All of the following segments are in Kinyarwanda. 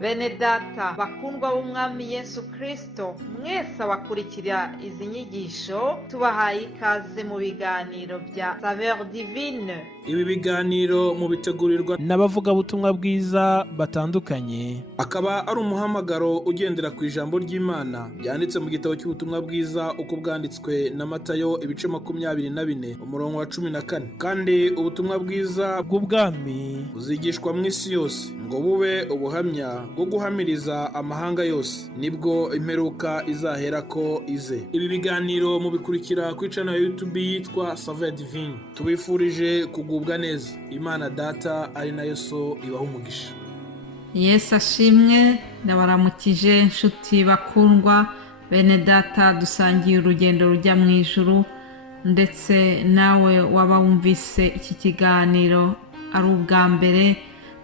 Bene data bakundwa b'umwami Yesu Kristo, mwese abakurikira izi nyigisho tubahaye ikaze mu biganiro bya Saveur Divine. Ibi biganiro mu bitegurirwa n'abavugabutumwa bwiza batandukanye, akaba ari umuhamagaro ugendera ku ijambo ry'Imana byanditse mu gitabo cy'ubutumwa bwiza uko bwanditswe na Matayo ibice 24 umurongo wa 14. Kandi ubutumwa bwiza bw'ubwami buzigishwa mu isi yose ngo bube ubuhamya bwo guhamiriza amahanga yose, nibwo imperuka izahera ko ize. Ibi biganiro mubikurikira ku channel ya YouTube yitwa Saveur Divine. Tubifurije kugubwa neza. Imana Data ari nayo So ibaha umugisha. Yesu ashimwe. Ndabaramukije inshuti bakundwa bene data, dusangiye urugendo rujya mu ijuru, ndetse nawe waba wumvise iki kiganiro ari ubwa mbere,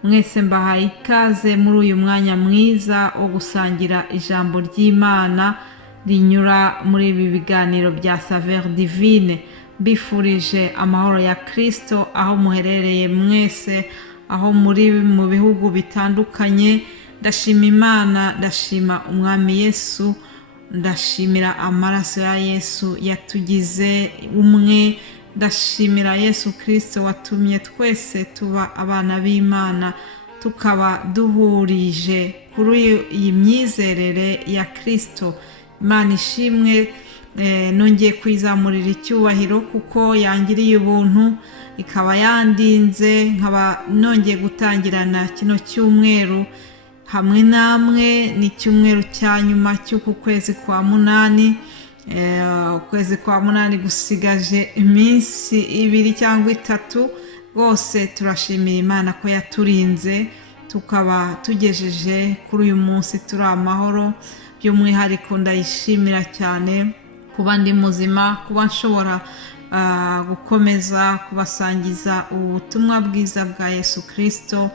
mwese mbahaye ikaze muri uyu mwanya mwiza wo gusangira ijambo ry'Imana rinyura muri ibi biganiro bya Saveur Divine. Mbifurije amahoro ya Kristo aho muherereye mwese, aho muri mu bihugu bitandukanye. Ndashima Imana, ndashima umwami Yesu, ndashimira amaraso ya Yesu yatugize umwe, ndashimira Yesu Kristo watumye twese tuba abana b'Imana, tukaba duhurije kuri iyi myizerere ya Kristo. Imana ishimwe. Nongeye kwizamurira icyubahiro kuko yangiriye ubuntu, ikaba yandinze, nkaba nongeye gutangirana kino cyumweru hamwe namwe. Ni cyumweru cya nyuma cy'uku kwezi kwa munani. Ukwezi kwa munani gusigaje iminsi 2 cyangwa 3. Rwose turashimira Imana ko yaturinze tukaba tugejeje kuri uyu munsi turi amahoro. By'umwihariko ndayishimira cyane kuba ndi muzima, kuba nshobora gukomeza kubasangiza ubutumwa bwiza bwa Yesu Kristo.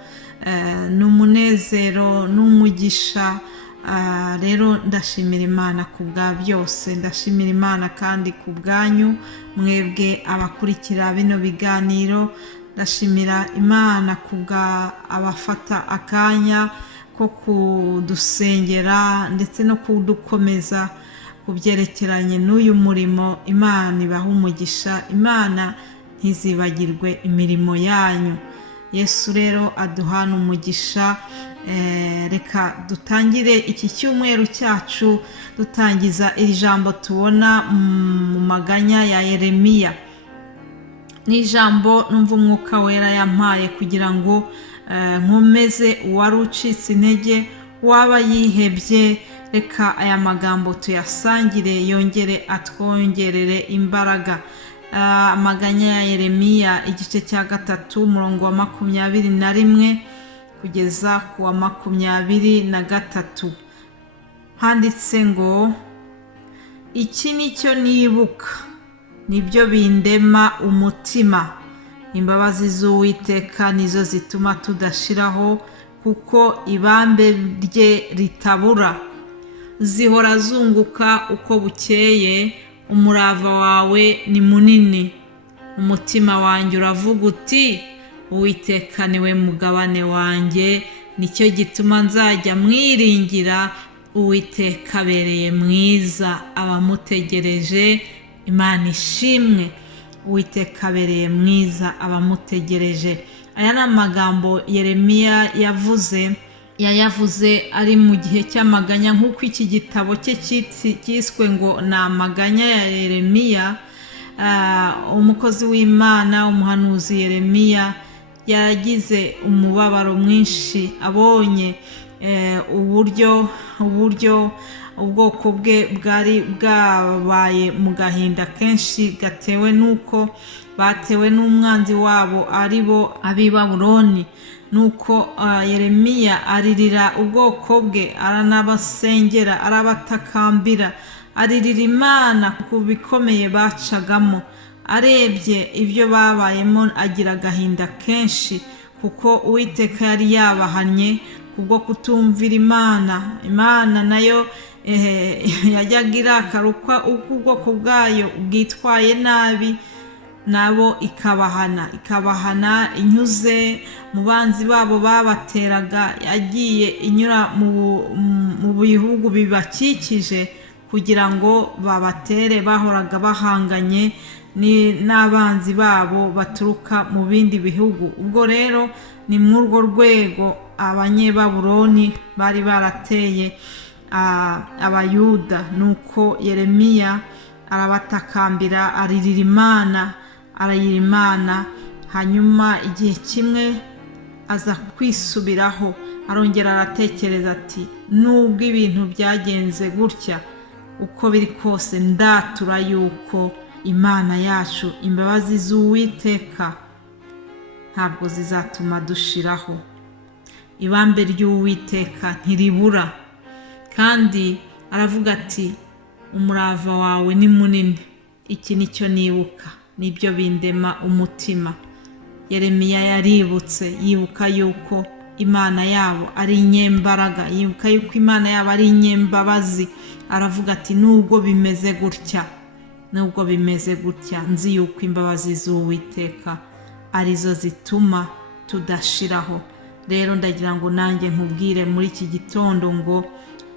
N'umunezero n'umugisha. Rero ndashimira Imana ku bwa byose. Ndashimira Imana kandi ku bwanyu mwebwe abakurikira bino biganiro. Ndashimira Imana ku bwa abafata akanya ko kudusengera ndetse no kudukomeza ku byerekeranye n'uyu murimo. Imana ibaha umugisha. Imana ntizibagirwe imirimo yanyu. Yesu rero aduhana umugisha. Reka dutangire iki cyumweru cyacu dutangiza iri jambo tubona mu maganya ya Yeremiya. Ni ijambo numva umwuka wera yampaye kugira ngo nkomeze uwari ucitse intege, waba yihebye. Reka aya magambo tuyasangire, yongere atwongerere imbaraga. Amaganya ya Yeremiya igice cya 3 umurongo wa 21 kugeza ku wa 23. Handitse ngo, iki nicyo nibuka, nibyo bindema umutima. Imbabazi z'Uwiteka nizo zituma tudashiraho, kuko ibambe rye ritabura. Zihora zunguka uko bukeye, umurava wawe ni munini. Umutima wanjye uravuga uti, Uwiteka niwe mugabane wanjye, nicyo gituma nzajya mwiringira. Uwiteka abereye mwiza abamutegereje. Imana ishimwe. Uwiteka abereye mwiza abamutegereje. Aya ni amagambo Yeremiya yayavuze ari mu gihe cy'amaganya, nk'uko iki gitabo cye cyiswe ngo ni amaganya ya Yeremiya. Umukozi w'Imana, umuhanuzi Yeremiya, yagize umubabaro mwinshi abonye uburyo ubwoko bwe bwari bwabaye mu gahinda kenshi, gatewe n'uko batewe n'umwanzi wabo ari bo ab'i Babuloni. Nuko Yeremiya aririra ubwoko bwe, aranabasengera, arabatakambira, aririra Imana ku bikomeye bacagamo. Arebye ibyo babayemo agira agahinda kenshi, kuko Uwiteka yari yabahannye kubwo kutumvira Imana. Imana nayo yajyaga irakara uko ubwoko bwayo bwitwaye nabi, nabo ikabahana inyuze mu banzi babo babateraga, yagiye inyura mu bihugu bibakikije kugira ngo babatere. Bahoraga bahanganye n'abanzi babo baturuka mu bindi bihugu. Ubwo rero ni muri urwo rwego abanyebabuloni bari barateye abayuda. Nuko Yeremiya arabatakambira, arayira Imana. Hanyuma igihe kimwe aza kwisubiraho, arongera aratekereza ati nubwo ibintu byagenze gutya, uko biri kose ndatura yuko Imana yacu, imbabazi z'Uwiteka ntabwo zizatuma dushiraho. Ibambe ry'Uwiteka ntiribura. Kandi aravuga ati umurava wawe ni munini. Iki nicyo nibuka, nibyo bindema umutima. Yeremiya yaributse, yibuka yuko Imana yabo ari inyembaraga, yibuka yuko Imana yabo ari inyembabazi. Aravuga ati nubwo bimeze gutya, nzi yuko imbabazi z'Uwiteka arizo zituma tudashiraho. Rero ndagira ngo nanjye nkubwire muri iki gitondo ngo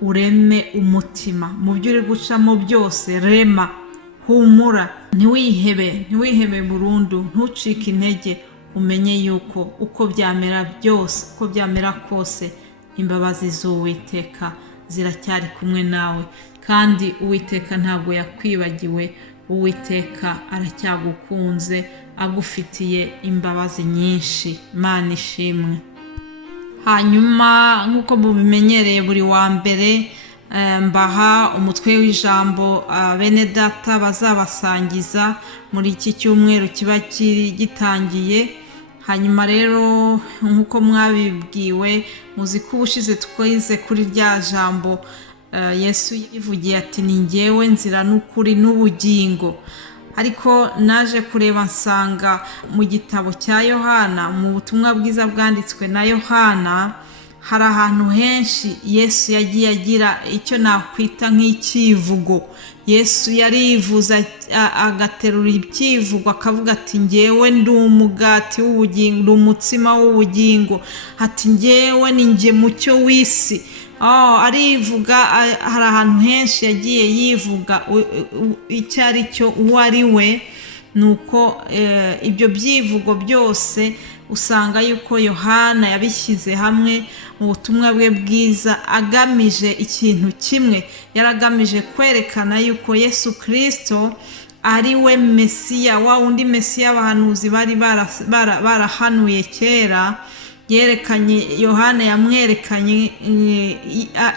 ureme umutima mu byo uri gucamo byose. Rema, humura, ntiwihebe burundu, ntucike intege. Umenye yuko uko byamera kose, imbabazi z'Uwiteka ziracyari kumwe nawe, kandi Uwiteka ntabwo yakwibagiwe. Uwiteka aracyagukunze, agufitiye imbabazi nyinshi. Imana ishimwe. Hanyuma nk'uko mubimenyereye buri wa mbere mbaha umutwe w'ijambo bene data bazabasangiza muri iki cyumweru kiba gitangiye. Hanyuma rero nk'uko mwabibwiwe, muzi ko ubushize twize kuri rya jambo Yesu yivugiye ati ni njyewe nzira n'ukuri n'ubugingo. Ariko naje kureba nsanga mu gitabo cya Yohana, mu butumwa bwiza bwanditswe na Yohana, hari ahantu henshi Yesu yagiye agira icyo nakwita nk'icyivugo. Yesu yarivuza agaterura icyivugo akavuga ati njyewe ndi umugati w'ubugingo, ndi umutsima w'ubugingo, ati njyewe ni njye mucyo w'isi. Arivuga, hari ahantu henshi yagiye yivuga icyo ari cyo, uwo ari we. Nuko ibyo byivugo byose usanga yuko Yohana yabishyize hamwe mu butumwa bwe bwiza agamije ikintu kimwe. Yaragamije kwerekana yuko Yesu Kristo ari we Mesiya, wa wundi Mesiya abahanuzi bari barahanuye kera. Yohana yamwerekanye,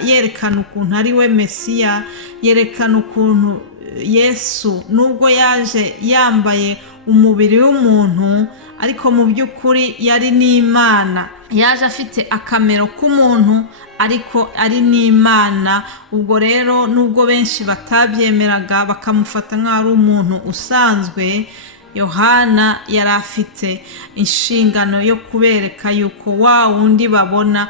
yerekana ukuntu ari we Mesiya, yerekana ukuntu Yesu nubwo yaje yambaye umubiri w'umuntu, ariko mu by'ukuri yari n'Imana. Yaje afite akamero k'umuntu, ariko ari n'Imana. Ubwo rero nubwo benshi batabyemeraga bakamufata nk'aho ari umuntu usanzwe, Yohana yari afite inshingano yo kubereka yuko wa wundi babona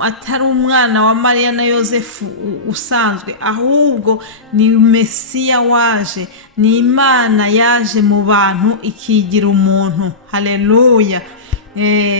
atari umwana wa Mariya na Yosefu usanzwe, ahubwo ni Mesiya waje, ni Imana yaje mu bantu ikigira umuntu. Haleluya.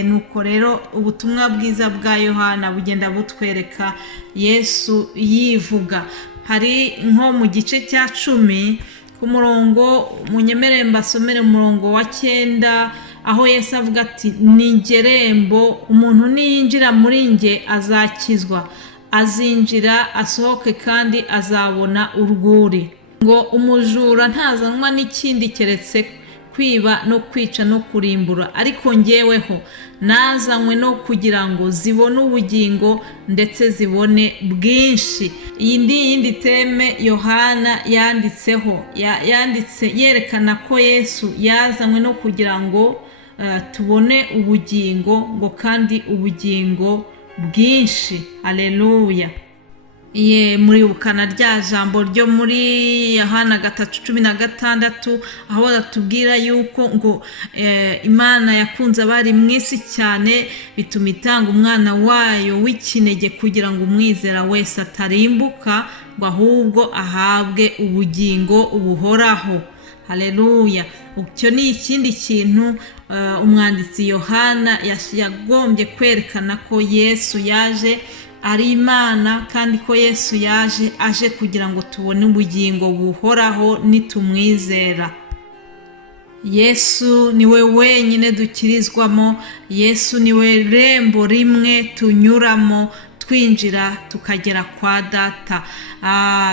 Nuko rero ubutumwa bwiza bwa Yohana bugenda butwereka Yesu yivuga. Hari nko mu gice cya 10 ku murongo, munyemerere mbasomere umurongo wa 9, aho Yesu avuga ati ni ngerembo, umuntu niyinjira muri nge azakizwa, azinjira asohoke kandi azabona urwuri. Ngo umujura ntazanwa n'ikindi keretse kwiba no kwica no kurimbura, ariko njyeweho nazanywe no kugira ngo zibone ubugingo ndetse zibone bwinshi. Iyindi teme Yohana yanditseho, yanditse yerekana ko Yesu yazanywe no kugira ngo tubone ubugingo, ngo kandi ubugingo bwinshi. Haleluya. Muri bukana rya jambo ryo muri Yohana 3:16, aho batubwira yuko ngo Imana yakunze abari mu isi cyane bituma itanga umwana wayo w'ikinege kugira ngo umwizera wese atarimbuka, ngo ahubwo ahabwe ubugingo buhoraho. haleluya. Icyo ni ikindi kintu umwanditsi Yohana yagombye kwerekana, ko Yesu yaje ari Imana, kandi ko Yesu aje kugira ngo tubone ubugingo buhoraho nitumwizera. Yesu niwe wenyine dukirizwamo, Yesu niwe rembo rimwe tunyuramo twinjira tukagera kwa Data.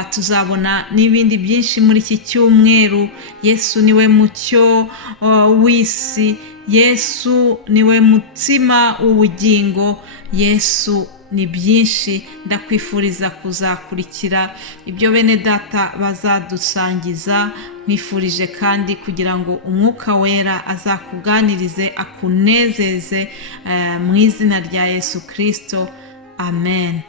Tuzabona n'ibindi byinshi muri iki cyumweru. Yesu niwe mucyo w'isi, Yesu niwe mutsima w'ubugingo, Yesu ni byinshi. Ndakwifuriza kuzakurikira ibyo bene Data bazadusangiza. Mwifurije kandi kugira ngo umwuka wera azakuganirize, akunezeze mu izina rya Yesu Kristo. Amen.